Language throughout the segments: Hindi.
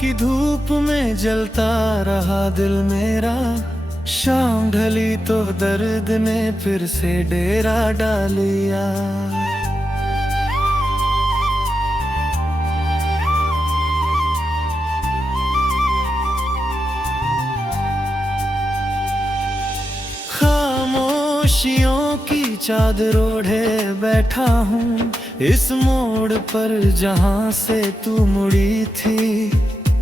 की धूप में जलता रहा दिल मेरा। शाम ढली तो दर्द ने फिर से डेरा डालिया। खामोशियों की चादर ओढ़े बैठा हूँ इस मोड़ पर जहाँ से तू मुड़ी थी।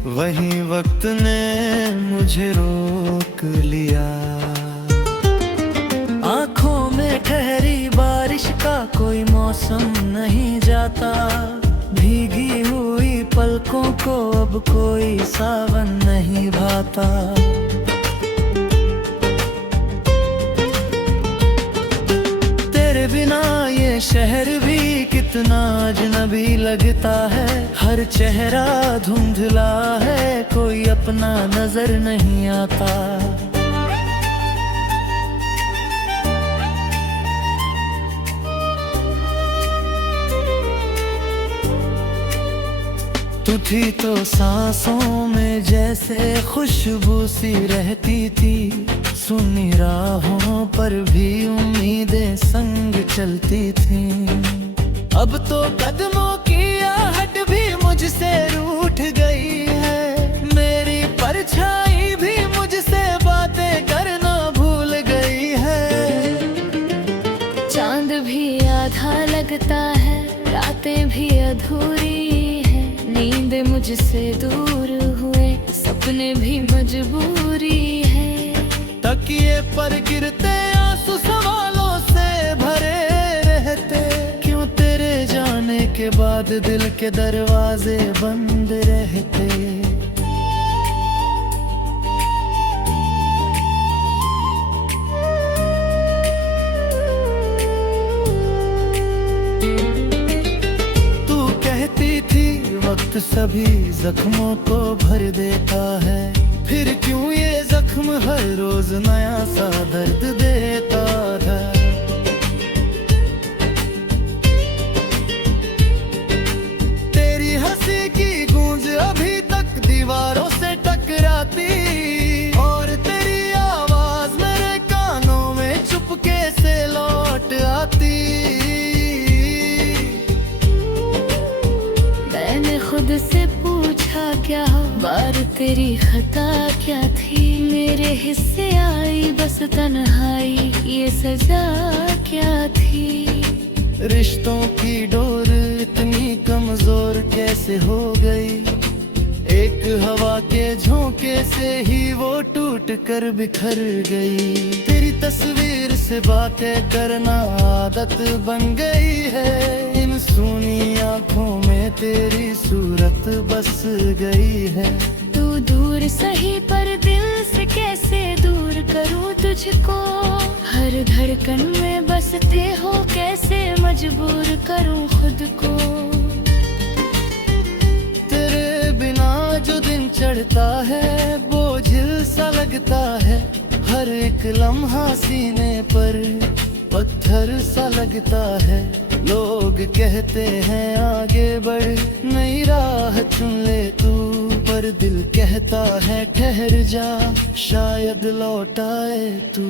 वहीं वक्त ने मुझे रोक लिया। आंखों में ठहरी बारिश का कोई मौसम नहीं जाता। भीगी हुई पलकों को अब कोई सावन नहीं भाता। तेरे बिना ये शहर भी कितना अजनबी लगता है। हर चेहरा धुंधला है, कोई अपना नजर नहीं आता। तू थी तो सांसों में जैसे खुशबू सी रहती थी। सुनी राहों पर भी उम्मीदें संग चलती थी। अब तो कदमों की आहट भी मुझसे रूठ गई है। मेरी परछाई भी मुझसे बातें करना भूल गई है। चांद भी आधा लगता है, रातें भी अधूरी है। नींद मुझसे दूर हुए, सपने भी मजबूरी है। तकिए पर गिरते आंसू सवालों से भरे रहते। क्यों तेरे जाने के बाद दिल के दरवाजे बंद रहते। तू कहती थी वक्त सभी जख्मों को भर देता है। फिर क्यों ये जख्म हर रोज नया सा दर्द देता है। तेरी हंसी की गूंज अभी तक दीवारों से टकराती। और तेरी आवाज मेरे कानों में चुपके से लौट आती। मैंने खुद से पूछा क्या बार तेरी खता क्या थी। मेरे हिस्से आई बस तन्हाई, ये सजा क्या थी। रिश्तों की डोर इतनी कमजोर कैसे हो गई। एक हवा के झोंके से ही वो टूट कर बिखर गई। तेरी तस्वीर से बातें करना आदत बन गई है। इन सूनी आंखों में तेरी सूरत बस गई है। तू दूर सही पर दिल से कैसे दूर करूं तुझको। हर धड़कन में बसते हो, कैसे मजबूर करूं खुद को। तेरे बिना जो दिन चढ़ता है बोझिल सा लगता है। हर एक लम्हा सीने पर पत्थर सा लगता है। लोग कहते हैं आगे बढ़ नई राह चुन ले तू। पर दिल कहता है ठहर जा, शायद लौट आए तू।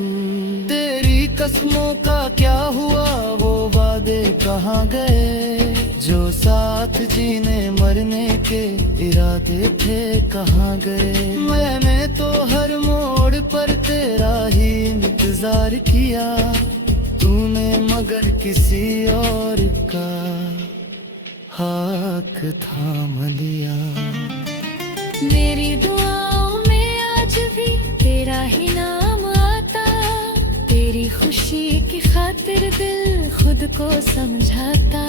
तेरी कसमों का क्या हुआ, वो वादे कहाँ गए। जो साथ जीने मरने के इरादे थे कहाँ गए। मैंने तो हर मोड़ पर तेरा ही इंतजार किया। तूने मगर किसी और का हाथ थाम लिया। मेरी दुआओं में आज भी तेरा ही नाम आता। तेरी खुशी की खातिर दिल खुद को समझाता।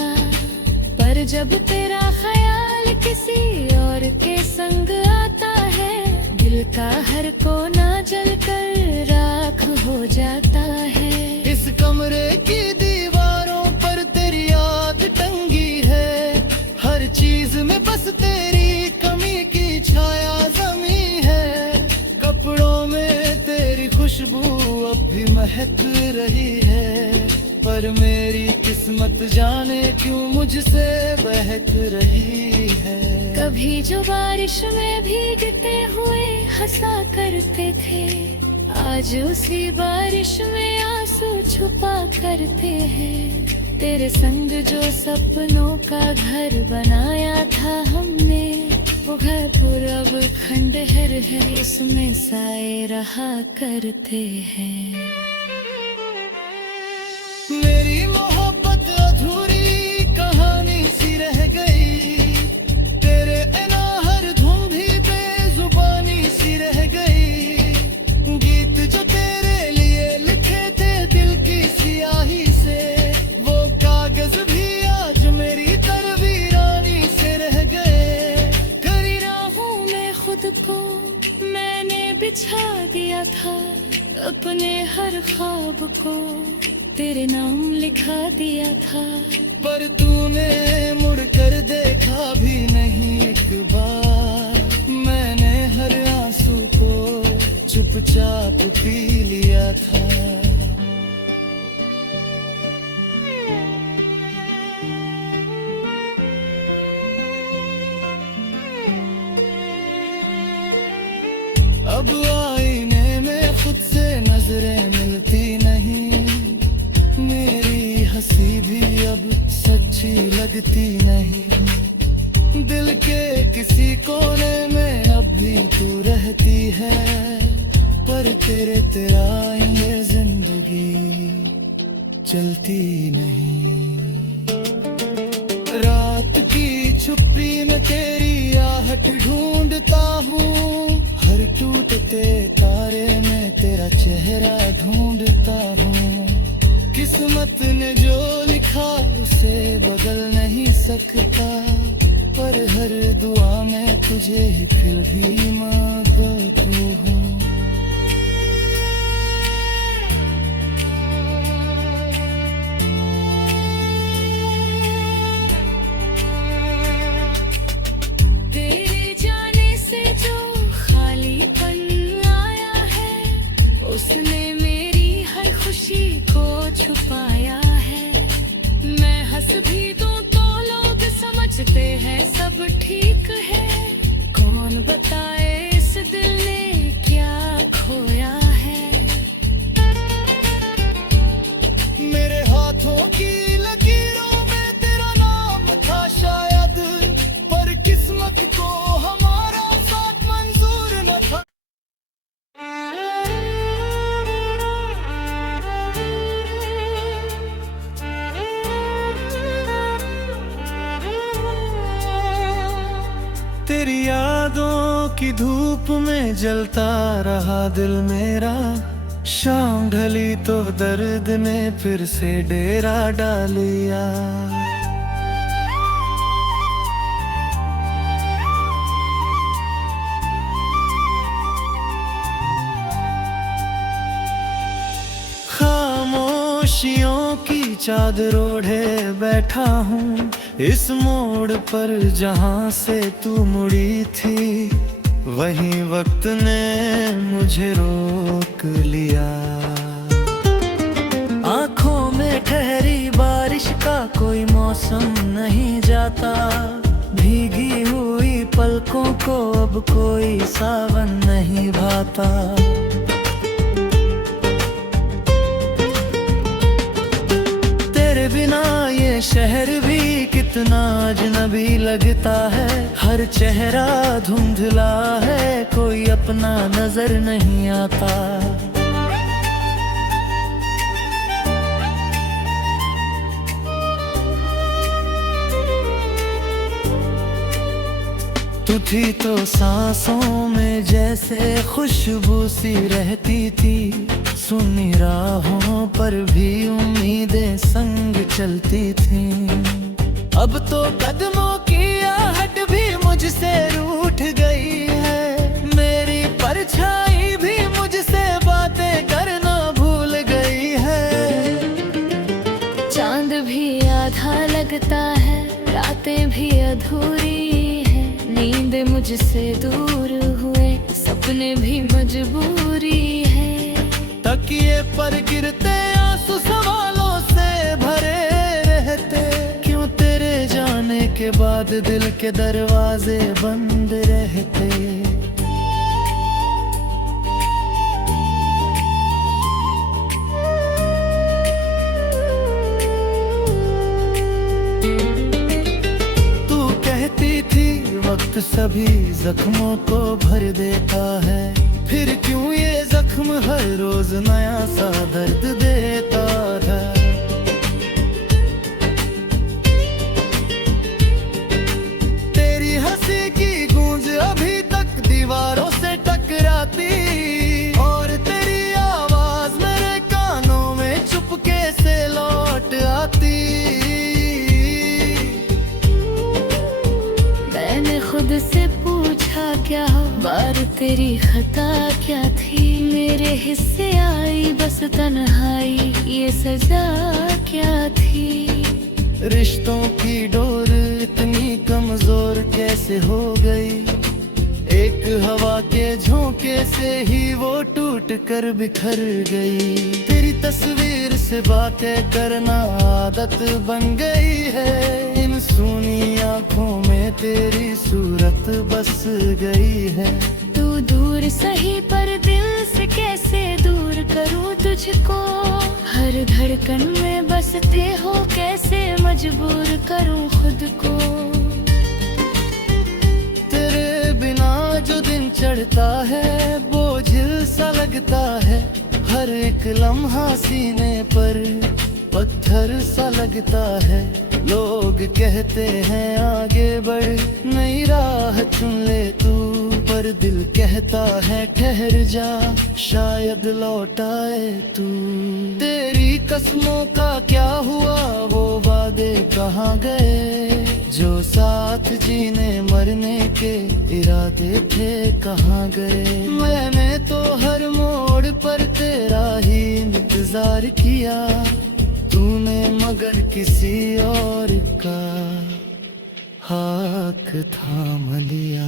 पर जब तेरा ख्याल किसी और के संग आता है, दिल का हर कोना जलकर राख हो जाता है। इस कमरे की दीवारों पर तेरी याद टंगी है। हर चीज में बस तेरी कमी की छाया जमी है। कपड़ों में तेरी खुशबू अब भी महक रही है। पर मेरी किस्मत जाने क्यों मुझसे बहक रही है। कभी जो बारिश में भीगते हुए हंसा करते थे, आज उसी बारिश में आंसू छुपा करते हैं। तेरे संग जो सपनों का घर बनाया था हमने, वो घर पूरब खंडहर है, उसमें साए रहा करते हैं। मेरी मोहब्बत अधूरी कहानी सी रह गई, तेरे अनाहर धुन भी बेजुबानी सी रह गई। गीत जो तेरे लिए लिखे थे दिल की सियाही से, वो कागज भी आज मेरी तरवीरानी से रह गए। करी राहों में खुद को मैंने बिछा दिया था, अपने हर ख्वाब को तेरे नाम लिखा दिया था। पर तूने मुड़ कर देखा भी नहीं एक बार, मैंने हर आंसू को चुपचाप पी लिया था। अब आईने में खुद से नजरें मिलती नहीं, मेरी हंसी भी अब सच्ची लगती नहीं। दिल के किसी कोने में अब भी तू रहती है, पर तेरा ये जिंदगी चलती नहीं। रात की छुप्पी में तेरी आहट ढूंढता हूँ, हर टूटते तारे में तेरा चेहरा ढूंढता हूँ। किस्मत ने जो लिखा उसे बदल नहीं सकता, पर हर दुआ में तुझे ही फिर भी मांगता हूँ। तेरे जाने से जो खालीपन आया है, उसने मेरी हर खुशी को छुपाया है। मैं हंस भी दूं तो लोग समझते हैं सब ठीक है, कौन बताए इस दिल ने क्या खोया है। मेरे हाथों की लकीरों में तेरा नाम था शायद, पर किस्मत को हमारा साथ मंजूर न था। तेरी यादों की धूप में जलता रहा दिल मेरा, शाम ढली तो दर्द ने फिर से डेरा डालिया। खामोशियों की चादर ओढ़े बैठा हूँ इस मोड़ पर, जहाँ से तू मुड़ी थी वही वक्त ने मुझे रोक लिया। आंखों में ठहरी बारिश का कोई मौसम नहीं जाता, भीगी हुई पलकों को अब कोई सावन नहीं भाता। तेरे बिना ये शहर भी कितना अजनबी लगता है, हर चेहरा धुंधला है, कोई अपना नजर नहीं आता। तू थी तो सांसों में जैसे खुशबू सी रहती थी, सुनी राहों पर भी उम्मीदें संग चलती थी। अब तो कदमों की आहट भी मुझसे रूठ गई है, मेरी परछाई भी मुझसे बातें करना भूल गई है। चांद भी आधा लगता है, रातें भी अधूरी है, नींद मुझसे दूर हुए, सपने भी मजबूरी है। तकिए पर गिरते आंसू सवालों से रहते, क्यों तेरे जाने के बाद दिल के दरवाजे बंद रहते। तू कहती थी वक्त सभी जख्मों को भर देता है, फिर क्यों ये जख्म हर रोज नया सा दर्द देता था। तेरी हंसी की गूंज अभी तक दीवारों से टकराती, और तेरी आवाज मेरे कानों में चुपके से लौट आती। मैंने खुद से पूछा क्या बार तेरी खता क्या थी, मेरे हिस्से आई बस तन्हाई, ये सजा क्या थी। रिश्तों की डोर इतनी कमजोर कैसे हो गई, एक हवा के झोंके से ही वो टूट कर बिखर गई। तेरी तस्वीर से बातें करना आदत बन गई है, इन सूनी आंखों में तेरी सूरत बस गई है। तू दूर सही पर दिल से कैसे दूर करूं तुझको, हर धड़कन में बसते हो कैसे मजबूर करूं खुद को। तेरे बिना जो दिन चढ़ता है बोझिल सा लगता है, हर एक लम्हा सीने पर पत्थर सा लगता है। लोग कहते हैं आगे बढ़ नई राह चुन ले तू, पर दिल कहता है ठहर जा शायद लौट आए तू। तेरी कसमों का क्या हुआ, वो वादे कहाँ गए, जो साथ जीने मरने के इरादे थे कहाँ गए। मैंने तो हर मोड़ पर तेरा ही इंतजार किया, तूने मगर किसी और का हाथ थाम लिया।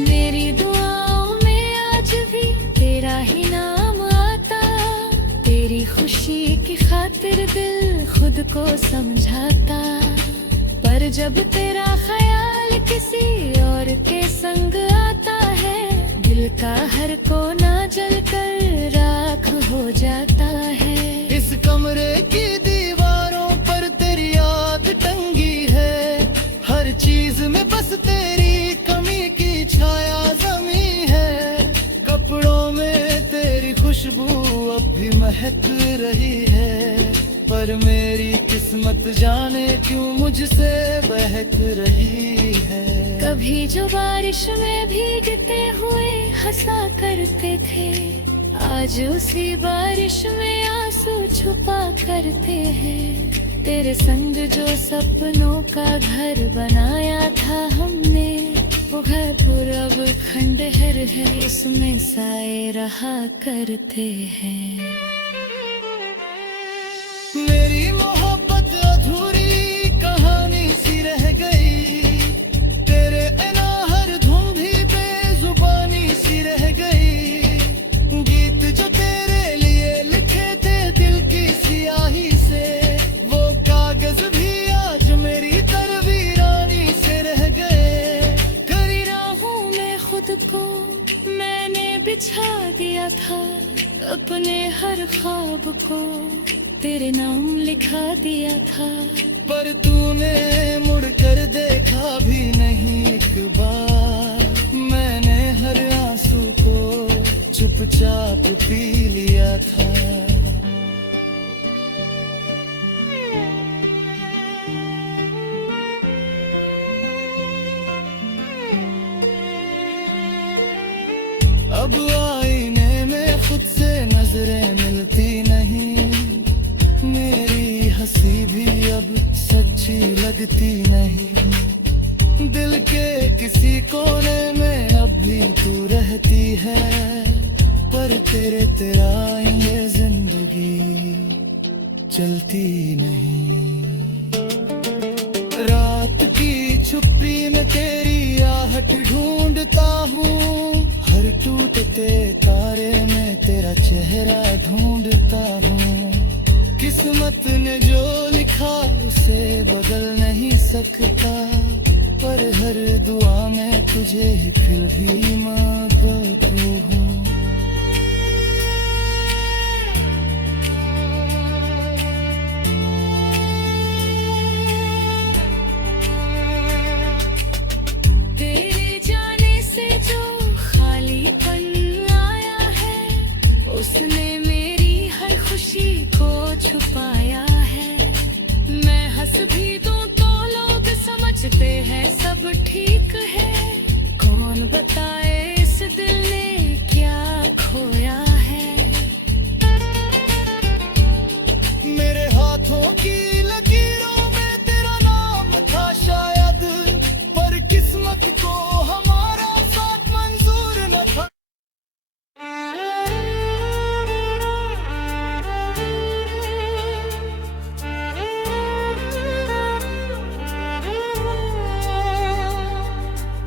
मेरी दुआओं में आज भी तेरा ही नाम आता, तेरी खुशी की खातिर दिल खुद को समझाता। पर जब तेरा ख्याल किसी और के संग आता है, दिल का हर कोना जलकर राख हो जाता है। इस कमरे की दीवारों पर तेरी याद टंगी है, हर चीज में बस तेरी कमी की छाया जमी है। कपड़ों में तेरी खुशबू अब भी महक रही है, पर मेरी किस्मत जाने क्यों मुझसे बहक रही है। कभी जो बारिश में भीगते हुए हंसा करते थे, आज उसी बारिश में आंसू छुपा करते हैं। तेरे संग जो सपनों का घर बनाया था हमने, वो घर पूरब खंडहर है, उसमें साए रहा करते हैं। मेरी मोहब्बत अधूरी कहानी सी रह गई, तेरे अनाहर धुन भी बेजुबानी सी रह गई। गीत जो तेरे लिए लिखे थे दिल की सियाही से, वो कागज भी आज मेरी तरवीरानी से रह गए। करी राहों में खुद को मैंने बिछा दिया था, अपने हर ख्वाब को तेरे नाम लिखा दिया था। पर तूने मुड़ कर देखा भी नहीं एक बार, मैंने हर आंसू को चुपचाप पी लिया था। अब आईने में खुद से नजरें मिलती नहीं, मेरी हंसी भी अब सच्ची लगती नहीं। दिल के किसी कोने में अब भी तू रहती है, पर तेरा ये जिंदगी चलती नहीं। रात की छुट्टी में तेरी आहट ढूंढता हूँ, हर टूटते तारे में तेरा चेहरा ढूंढता हूँ। किस्मत ने जो लिखा उसे बदल नहीं सकता, पर हर दुआ में तुझे फिर भी मांगता हूँ। तेरे जाने से जो खालीपन आया है, उसने मेरी हर खुशी को छुपाया है। मैं हंस भी दूं तो लोग समझते हैं सब ठीक है। कौन बताए इस दिल ने क्या खोया है। मेरे हाथों की लकीरों में तेरा नाम था शायद, पर किस्मत को हमारा साथ मंजूर न था।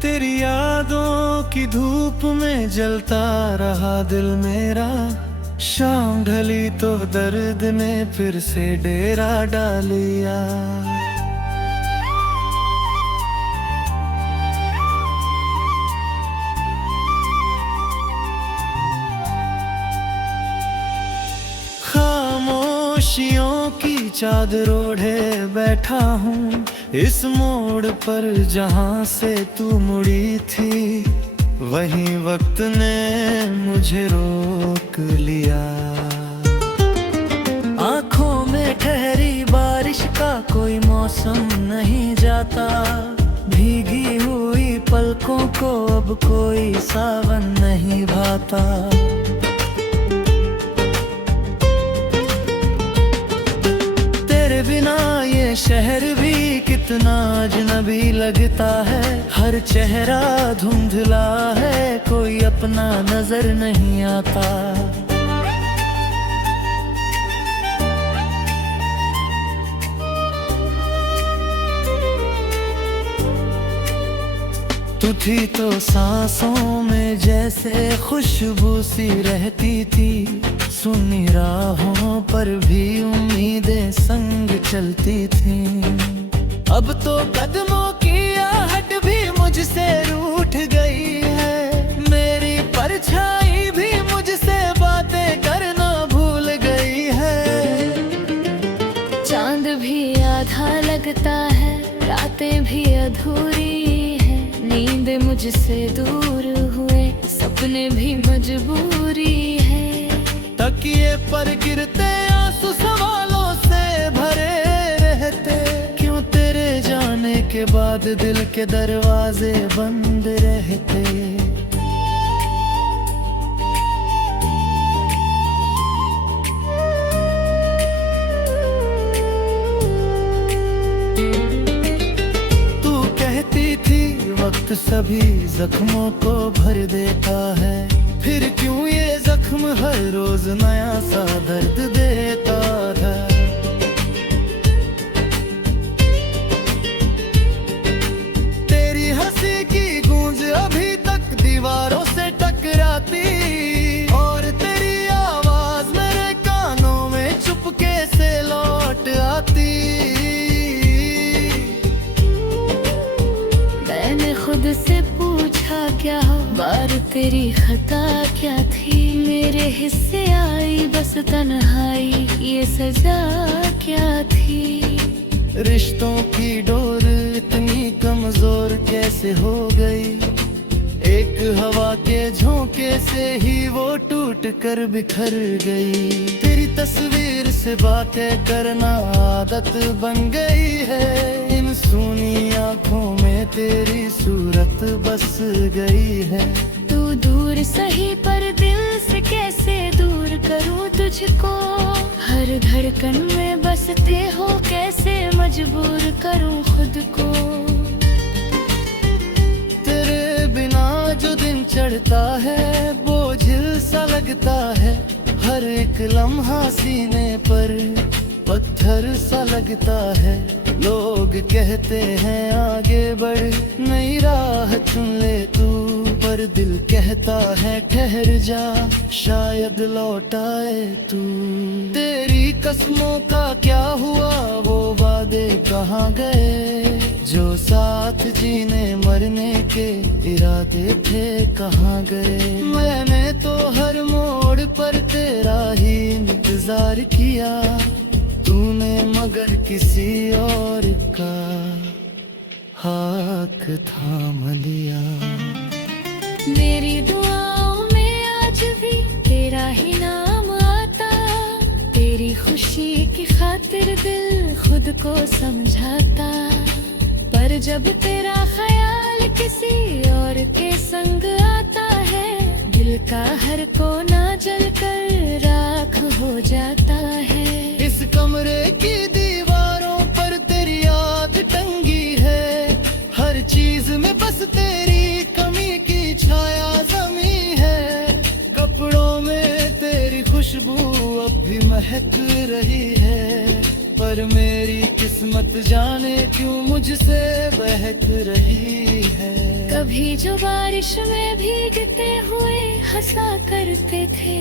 तेरी यादों की धूप में जलता रहा दिल मेरा, शाम ढली तो दर्द ने फिर से डेरा डालिया। खामोशियों की चादर ओढ़े बैठा हूँ इस मोड़ पर जहाँ से तू मुड़ी थी, वहीं वक्त ने मुझे रोक लिया। आंखों में ठहरी बारिश का कोई मौसम नहीं जाता, भीगी हुई पलकों को अब कोई सावन नहीं भाता। तेरे बिना ये शहर भी कितना अजनबी लगता है, हर चेहरा धुंधला है, कोई अपना नजर नहीं आता। तू थी तो सांसों में जैसे खुशबू सी रहती थी, सुनी राहों पर भी उम्मीदें संग चलती थी। अब तो कदमों की आहट भी मुझसे रूठ गई है, मेरी परछाई भी मुझसे बातें करना भूल गई है। चांद भी आधा लगता है, रातें भी अधूरी है, नींद मुझसे दूर हुए, सपने भी मजबूरी है। तकिए पर गिरते आंसू सवालों से भरे रहते, क्यों तेरे जाने के बाद दिल के दरवाजे बंद रहते। तू कहती थी वक्त सभी जख्मों को भर देता है, फिर क्यों ये जख्म हर रोज नया सा दर्द देता था। तेरी हंसी की गूंज अभी तक दीवारों से टकराती, और तेरी आवाज मेरे कानों में चुपके से लौट आती। मैंने खुद से पूछा क्या बार तेरी खता क्या थी, मेरे हिस्से आई बस तन्हाई, ये सजा क्या थी। रिश्तों की डोर इतनी कमजोर कैसे हो गई, एक हवा के झोंके से ही वो टूट कर बिखर गई। तेरी तस्वीर से बातें करना आदत बन गई है, इन सूनी आंखों में तेरी सूरत बस गई है। तू दूर सही पर दिल से कैसे दूर करूं तुझको, हर धड़कन में बसते हो कैसे मजबूर करूं खुद को। तेरे बिना जो दिन चढ़ता है बोझिल सा लगता है, हर एक लम्हा सीने पर पत्थर सा लगता है। लोग कहते हैं आगे बढ़ नई राह चुन ले तू, पर दिल कहता है ठहर जा, शायद लौट आए तू। तेरी कसमों का क्या हुआ, वो वादे कहाँ गए, जो साथ जीने मरने के इरादे थे कहाँ गए। मैंने तो हर मोड़ पर तेरा ही इंतजार किया, तूने मगर किसी और का हाथ थाम लिया। मेरी दुआओं में आज भी तेरा ही नाम आता, तेरी खुशी की खातिर दिल खुद को समझाता। पर जब तेरा ख्याल किसी और के संग आता है, दिल का हर कोना जलकर राख हो जाता है। इस कमरे की दीवारों पर तेरी याद टंगी है, हर चीज में बस तेरी कमी की छाया जमी है। कपड़ों में तेरी खुशबू अब भी महक रही है, पर मेरी किस्मत जाने क्यों मुझसे बहक रही है। कभी जो बारिश में भीगते हुए हंसा करते थे,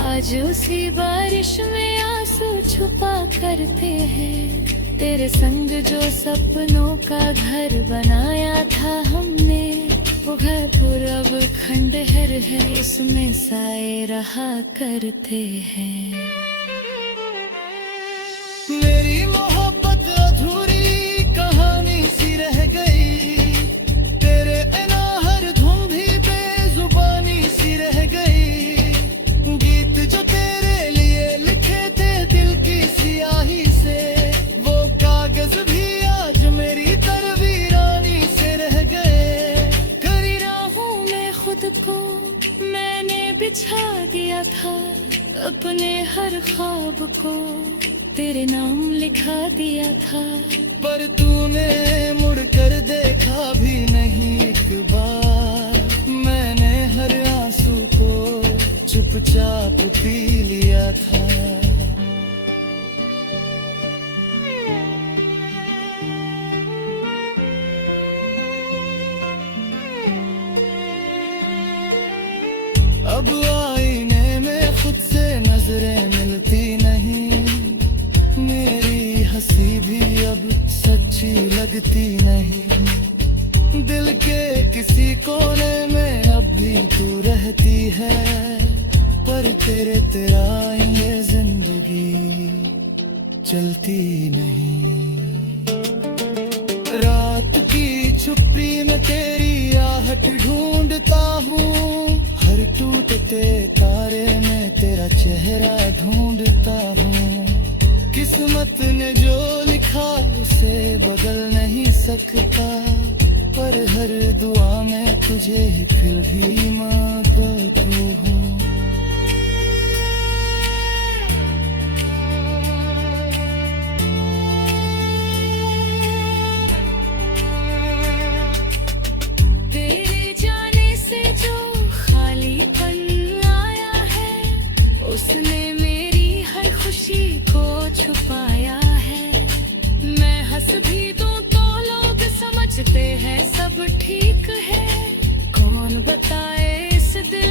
आज उसी बारिश में आंसू छुपा करते हैं। तेरे संग जो सपनों का घर बनाया था हमने, वो घर पूरब खंडहर है, उसमें साए रहा करते हैं। मेरी मोहब्बत अधूरी कहानी सी रह गई, तेरे बिना हर धुन भी बेजुबानी सी रह गई। गीत जो तेरे लिए लिखे थे दिल की सियाही से, वो कागज भी आज मेरी तरवीरानी से रह गए। करी राहों में खुद को मैंने बिछा दिया था, अपने हर ख्वाब को तेरे नाम लिखा दिया था। पर तूने मुड़ कर देखा भी नहीं एक बार, मैंने हर आंसू को चुपचाप पी लिया था। अब आईने में खुद से नजरें मिलती नहीं, मेरी हंसी भी अब सच्ची लगती नहीं। दिल के किसी कोने में अब भी तू रहती है, पर तेरा ये जिंदगी चलती नहीं। रात की छुप्पी में तेरी आहट ढूंढता हूँ, हर टूटते तारे में तेरा चेहरा ढूंढता हूँ। किस्मत ने जो लिखा उसे बदल नहीं सकता, पर हर दुआ में तुझे ही फिर भी मांगता हूँ। तेरे जाने से जो खालीपन आया है, उसने मेरी हर खुशी को छुपाया है। मैं हंस भी दूं तो लोग समझते हैं सब ठीक है, कौन बताए इस दिल